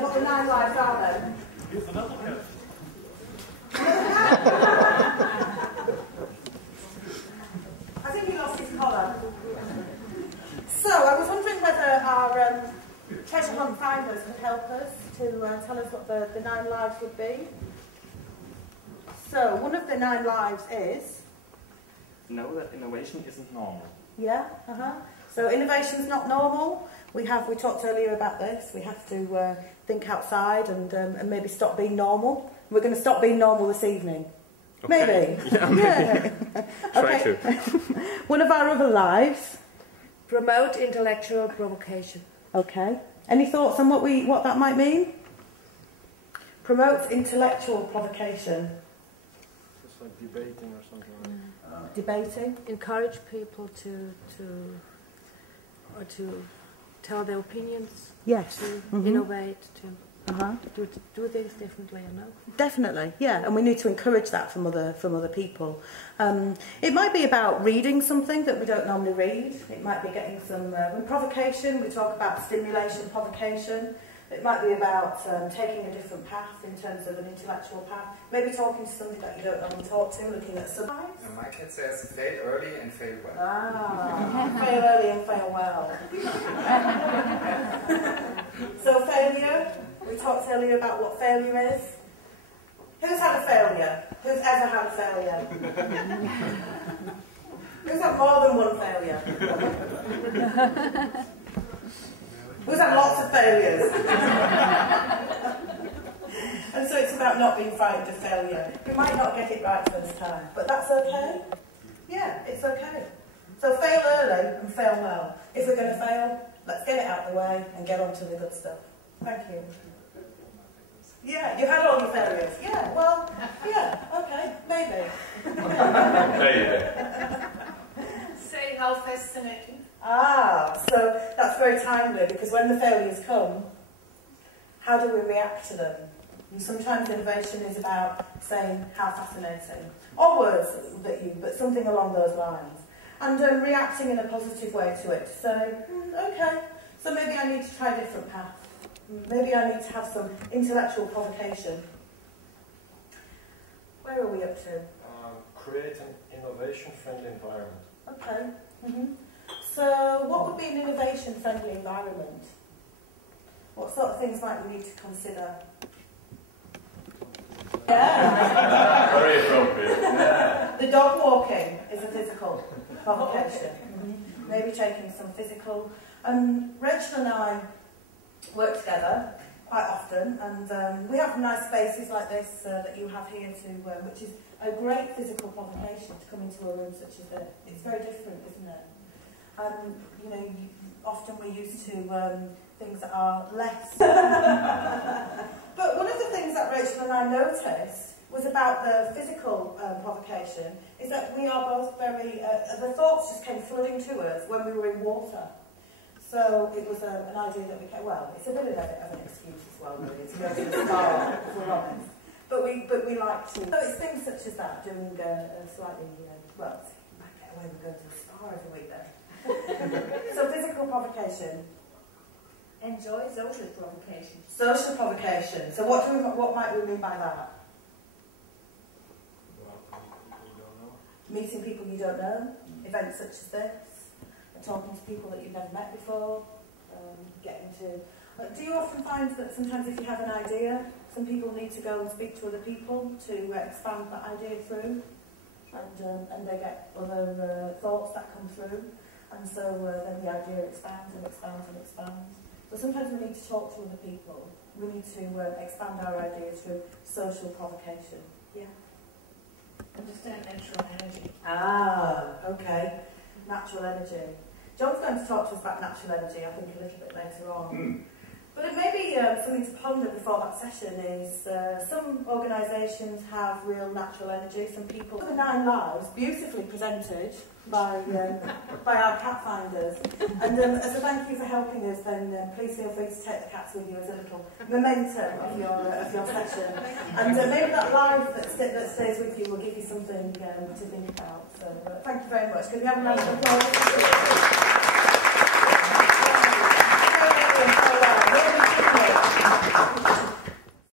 what the 9 lives are then? I think he lost his collar. So I was wondering whether our treasure hunt finders could help us to tell us what the 9 lives would be. So one of the 9 lives is... Know that innovation isn't normal. Yeah, So innovation's not normal. We talked earlier about this. We have to think outside and maybe stop being normal. We're going to stop being normal this evening. Okay. Maybe. Yeah, maybe. Try to. One of our other lives. Promote intellectual provocation. Okay. Any thoughts on what that might mean? Promote intellectual provocation. Just like debating or something like that. Debating. Encourage people to tell their opinions. Yes. To innovate. To do things differently. Definitely, yeah, and we need to encourage that from other people. It might be about reading something that we don't normally read. It might be getting some provocation. We talk about stimulation, provocation. It might be about taking a different path in terms of an intellectual path. Maybe talking to somebody that you don't normally talk to, looking at some. My kid says fail early and fail well. Fail early and fail well. So failure. We talked earlier about what failure is. Who's had a failure? Who's ever had a failure? Who's had more than one failure? Who's had lots of failures? And so it's about not being frightened of failure. We might not get it right first time, but that's okay. Yeah, it's okay. So fail early and fail well. If we're going to fail, let's get it out of the way and get on to the good stuff. Thank you. Yeah, you've had all your failures. Yeah, well, yeah, okay, maybe. Say how fascinating. So that's very timely, because when the failures come, how do we react to them? And sometimes innovation is about saying how fascinating, or words but something along those lines, and reacting in a positive way to it. To say, okay, so maybe I need to try a different path. Maybe I need to have some intellectual provocation. Where are we up to? Create an innovation-friendly environment. Okay. So what would be an innovation-friendly environment? What sort of things might we need to consider? Yeah. Very appropriate. Yeah. The dog walking is a physical provocation. Maybe taking some physical. Rachel and I work together quite often, and we have nice spaces like this that you have here too, which is a great physical provocation to come into a room such as this. It's very different, isn't it? Often we're used to things that are less. But one of the things that Rachel and I noticed was about the physical provocation, is that we are both very, the thoughts just came flooding to us when we were in water. So it was an idea that we kept, well, it's a bit of an excuse as well, really, to go to the spa, if we're honest. But we like to, so it's things such as that, doing a slightly, well, you might get away with going to the spa every week then. So physical provocation. Enjoy social provocation. Social provocation. So what might we mean by that? Meeting people you don't know. Events such as this. Talking to people that you've never met before. Getting to... do you often find that sometimes if you have an idea, some people need to go and speak to other people to expand that idea through? And they get other thoughts that come through. And so then the idea expands and expands and expands. So sometimes we need to talk to other people. We need to expand our ideas through social provocation. Yeah. Understand natural energy. Okay. Natural energy. John's going to talk to us about natural energy, I think, a little bit later on. But it may be something to ponder before that session is some organisations have real natural energy, some people... The 9 Lives, beautifully presented by our cat finders. And as a thank you for helping us, then please feel free to take the cats with you as a little memento of your session. And maybe that live that stays with you will give you something to think about. So thank you very much. Can we have a round of applause?